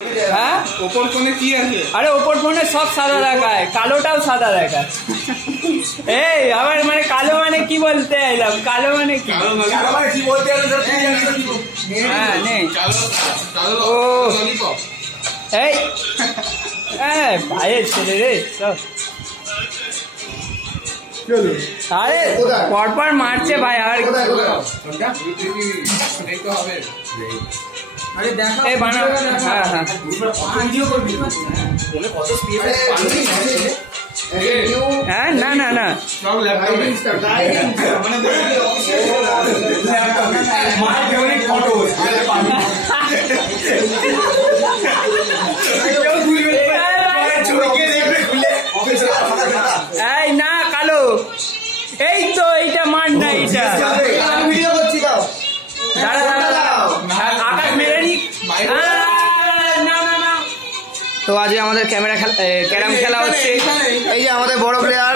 হ্যাঁ ওপর ফোনে কি আছে? আরে ওপর ফোনে সব সাদা দেখায়, কালোটাও সাদা দেখায়। এই আবার মানে কালো মানে কি বলতে এলাম, কালো মানে কি? হ্যাঁ নেই ও এই ভাইয়ের ছেলে রে সব। আরে পরপর মারছে ভাই। আর এই বানা হ্যাঁ হ্যাঁ হ্যাঁ না না না এই না কালো, এই তো এইটা মার না, এইটা আকাশ মেরে নি। তো আজ আমাদের ক্যারাম খেলা হচ্ছে। এই যে আমাদের বড় player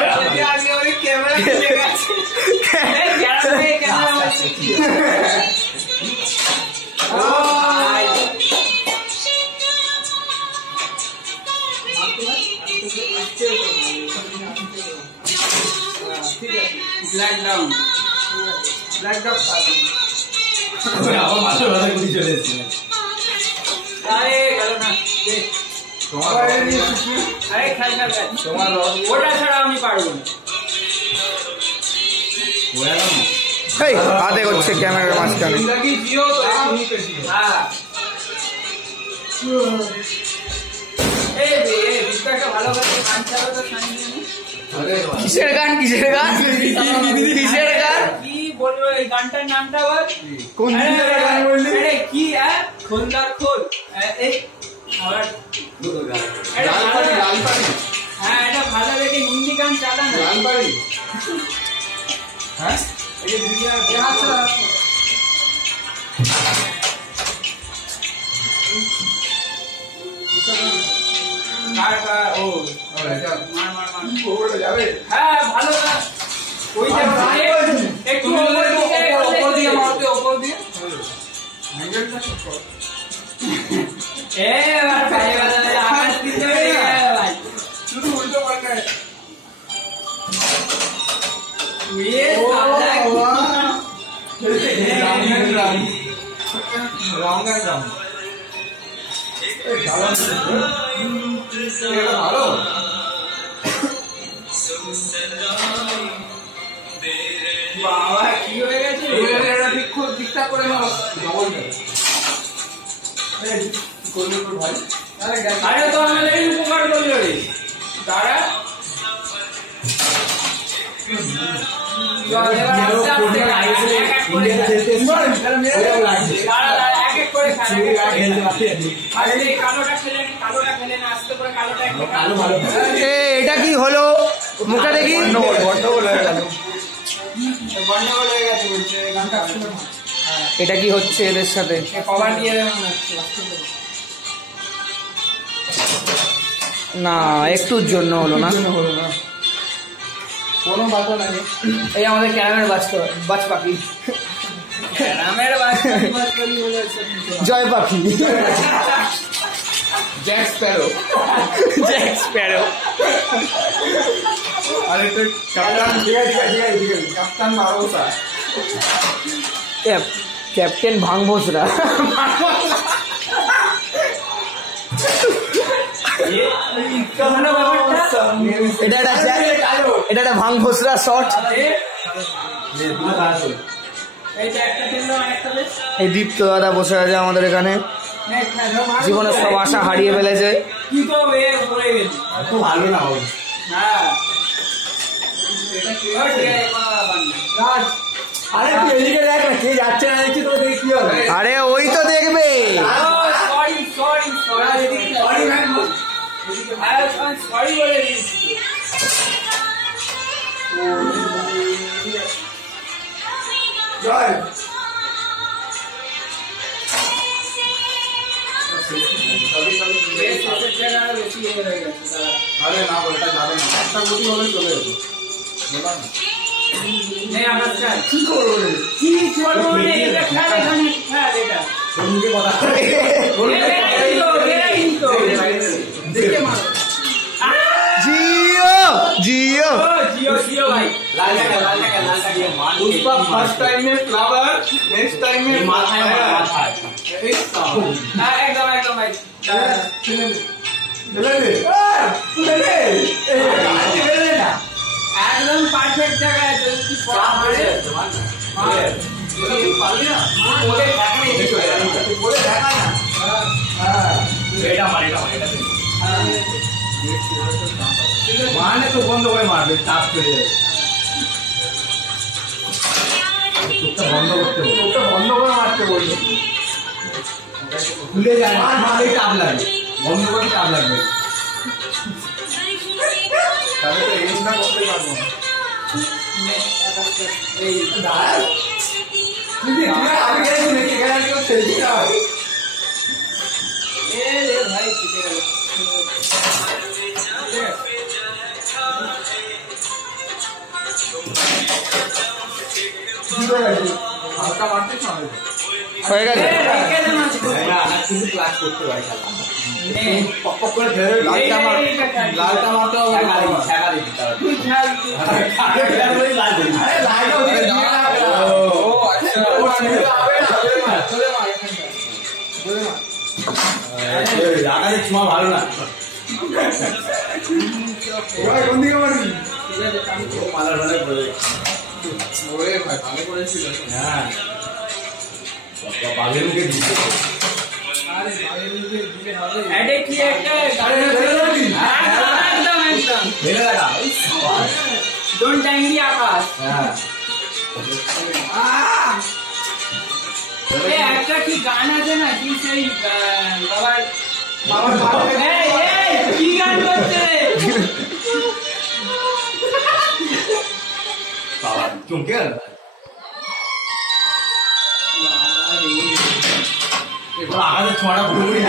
black down black dog চলে এসেছে। আরে গেল না, আরে খেলনা ওটা ছাড়া আমি পারবো না। হাতে করছে ক্যামেরার মাঝখানে। ভালো কিসের গান কিসের গান কিসের গান কি বলবো? এই গানটার নামটা বল। কোন গান বললি? কি খোলদার খোল। এই হ্যাঁ এটা ভালো দেখে হিন্দি গান চালা না। হ্যাঁ হ্যাঁ ভালো ওই একটু ওপর দিয়ে মারতে, ওপর দিয়ে শুধু উল্টো পাল্টা। ভালো বাবা কি হয়ে গেছে? ঠিকঠাক করে ভাই। আরে তো আমাদের উপকার করলো রে তারা। এটা কি হলো মুখটা দেখি? এটা কি হচ্ছে এদের সাথে? না একটুর জন্য হলো না, কোনো বাধা নাই। এই আমাদের ক্যারামের বাজ পাখি, ক্যারামের বাজ পাখি জয় পাখি, জ্যাক স্প্যারো, জ্যাক স্প্যারো। আরে তো ক্যাপ্টেন মারোসা, ক্যাপ্টেন ভাঙভোসরা। এটা একটা ভাঙভোসরা শট। এই দীপ্ত দাদা বসে আছে আমাদের এখানে, জীবনের সব আশা হারিয়ে ফেলেছে। ভালো না আরে ওই তো দেখবে। আরে না ওটা যাবে না, একটা গুটি হলে চলে যাবে। কি করবো কি করবো এটা খেলা, এটা पुष्पा फर्स्ट टाइम में फ्लावर, नेक्स्ट टाइम में माथा एकदम एकदम भाई একদম পারফেক্ট জায়গায় মানে তো বন্ধ করে মারবে, চাপ চলে যাবে। বন্ধ করতে বন্ধ করে মারতে বললো, খুলে যায় মারলে চাপ লাগবে, বন্ধ করে চাপ লাগবে। তাহলে তো এই না করতে পারবো না। ভাই হয়ে গেছে কিছু ক্লাস করতে পারি, লালটা মারতে হবে, ভালো না কোন দিকে মারবি? মালার ভালো করে ভাই ভালো করেছিল। হ্যাঁ বাঘের মুখে দিচ্ছে, এটা কি একটা ডোন্ট ট্যাঙ্গি আকাশ। একটা কি গান আছে না কি সেই বাবার কি গান করছে বাবা চমকে গেল। আকাশের ছোঁয়াটা পুরোপুরি